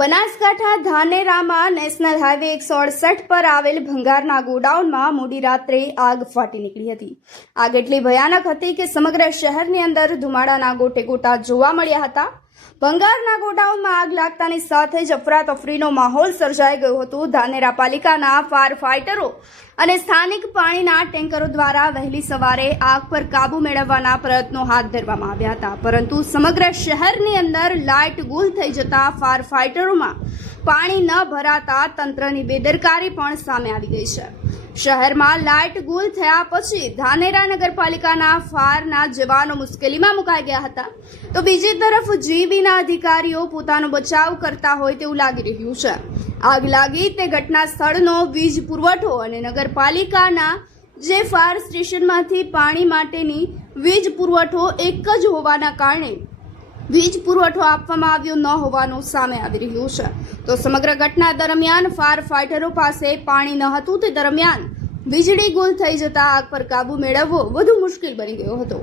Banaskantha ધાનેરામાં national highway 168 પર આવેલ ભંગારના ગોડાઉનમાં મોડી રાત્રે આગ ફાટી નીકળી હતી. આગ એટલી ભયાનક હતી કે સમગ્ર શહેરની અંદર ધુમાડાના ગોટે ગોટા જોવા મળ્યા હતા. ભંગારના ગોડાઉનમાં આગ લાગતાની સાથે જ અફરાતફરીનો માહોલ સર્જાઈ ગયો હતો. ધાનેરા પાલિકાના ફાયર ફાઇટરો અને સ્થાનિક પાણીના ટેન્કરો દ્વારા વહેલી સવારે આગ પર કાબુ મેળવવાના પ્રયત્નો હાથ ધરવામાં આવ્યા હતા, પરંતુ સમગ્ર શહેરની અંદર લાઇટ ગુલ થઈ જતા ફાયર ફાઇટરોમાં પાણી ન ભરાતા તંત્રની બેદરકારી પણ સામે આવી ગઈ છે. શહેરમાં લાઇટ ગુલ થયા પછી ધાનેરા નગરપાલિકાના ફાયરના જવાનો મુશ્કેલીમાં મુકાઈ ગયા હતા, તો બીજી તરફ જીબીના અધિકારીઓ પોતાનો બચાવ કરતા હોય તેવું લાગી રહ્યું છે. આગ લાગી તે ઘટના સ્થળનો વીજ પુરવઠો અને નગરપાલિકાના જે ફાયર સ્ટેશનમાંથી પાણી માટેની વીજ પુરવઠો એક જ હોવાના કારણે વીજ પુરવઠો આપવામાં આવ્યો ન હોવાનું સામે આવી રહ્યું છે. તો સમગ્ર ઘટના દરમિયાન ફાયર ફાઇટરો પાસે પાણી ન હતું. તે દરમિયાન વીજળી ગુલ થઈ જતા આગ પર કાબુ મેળવવો વધુ મુશ્કેલ બની ગયો હતો.